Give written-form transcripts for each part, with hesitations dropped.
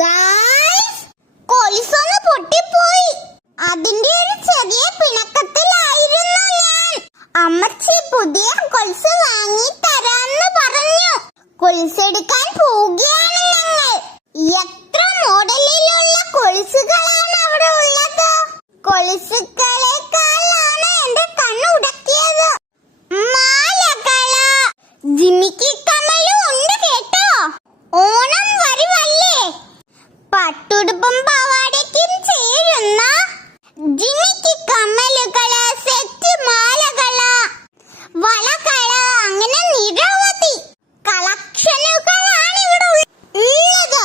Guys, കൊലുസൊന്ന് പൊട്ടിപ്പോയി. അതിന്റെ ഒരു ചെറിയ പിണക്കത്തിലായിരുന്നു ഞാൻ. അമ്മച്ചി പുതിയ കൊലുസ് വാങ്ങി തരാന്ന് പറഞ്ഞു. കൊലുസെടുക്കാൻ പോവുകയാണ് ഞങ്ങൾ. എത്ര മോഡലിലുള്ള കൊലുസുകളാണ് അവിടെ ഉള്ളത്. കൊലുസുകളെക്കാളാണ് എന്റെ കണ്ണ് ഉടക്കിയത്. മാലകള്, ജിമിക്കി കമ്മലും ഉണ്ട് കേട്ടോ. ഓണം വരുവല്ലേ, പട്ടുടുപ്പും പാവാടയ്ക്കും ചേരുന്ന ജിമിക്കി കമ്മലുകള്, സെറ്റ് മാലകള്, വളകള്, അങ്ങനെ നിരവധി കളക്ഷനുകളാണ് ഇവിടെ ഉള്ളത്.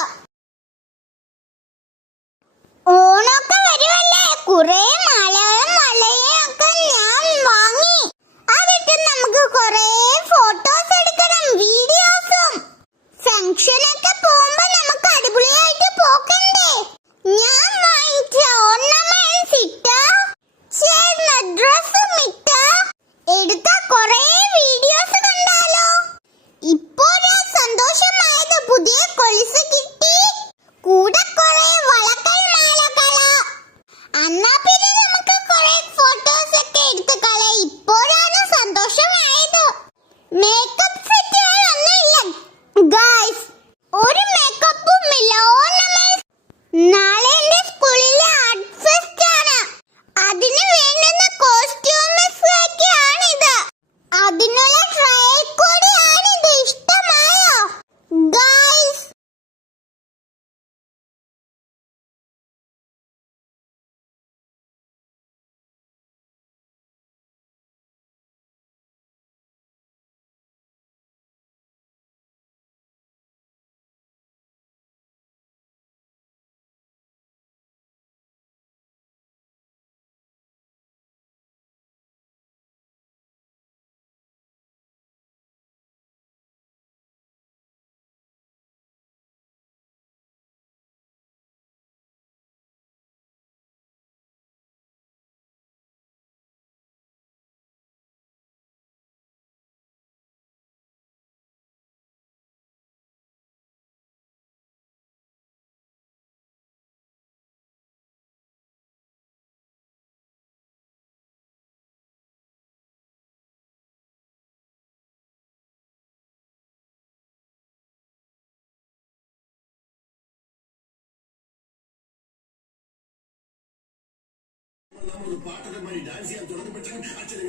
ഓണമൊക്കെ വരുവല്ലേ, കുറെ മാലയും വളയും ഒക്കെ ഞാൻ വാങ്ങി. അതിട്ട് നമുക്ക് കുറെ ഫോട്ടോസ് എടുക്കണം, വീഡിയോസും. ഫംഗ്ഷനൊക്കെ പോകുമ്പോ നമുക്ക് അടിപൊളിയായിട്ട് പോക്കണ്ടേ. ഞാൻ വാങ്ങിച്ച ഓർണമെന്റ്സ് ഇട്ട് ചേർന്ന ഡ്രസ്സും ഇട്ട് എടുത്ത കുറെ വീഡിയോസ് കണ്ടാലോ. ഇപ്പോഴാ സന്തോഷമായത്, പുതിയ കൊലുസ് കിട്ടി, കൂടെ കുറെ വളകൾ, മാലകള്. എന്നാ പിന്നെ നമുക്ക് കുറെ ഫോട്ടോസ് ഒക്കെ എടുത്ത് കളയാം. ഇപ്പോഴാണ് സന്തോഷമായത്. മേക്കപ്പ് സെറ്റുകളൊന്നും ഇല്ല ഗായ്സ്, ഒരു മേക്കപ്പും ഇല്ല. ഓർണമെന്റ്സ് നാളെ എന്റെ സ്കൂളിലെ ആർട്ട് ഫെസ്റ്റ് ആണ്. അതിന് വേണ്ടുന്ന കോസ്റ്റ്യൂംസ് ഒക്കെയാണിത്. അതിനുള്ള ട്രയൽ കൂടിയാണിത്. ഇഷ്ടമായോ ഗായ്സ്? നമ്മൾ പാട്ടൊക്കെ ഡാൻസ് ചെയ്യാൻ തുടങ്ങുമ്പോഴത്തേക്കും അച്ഛനെ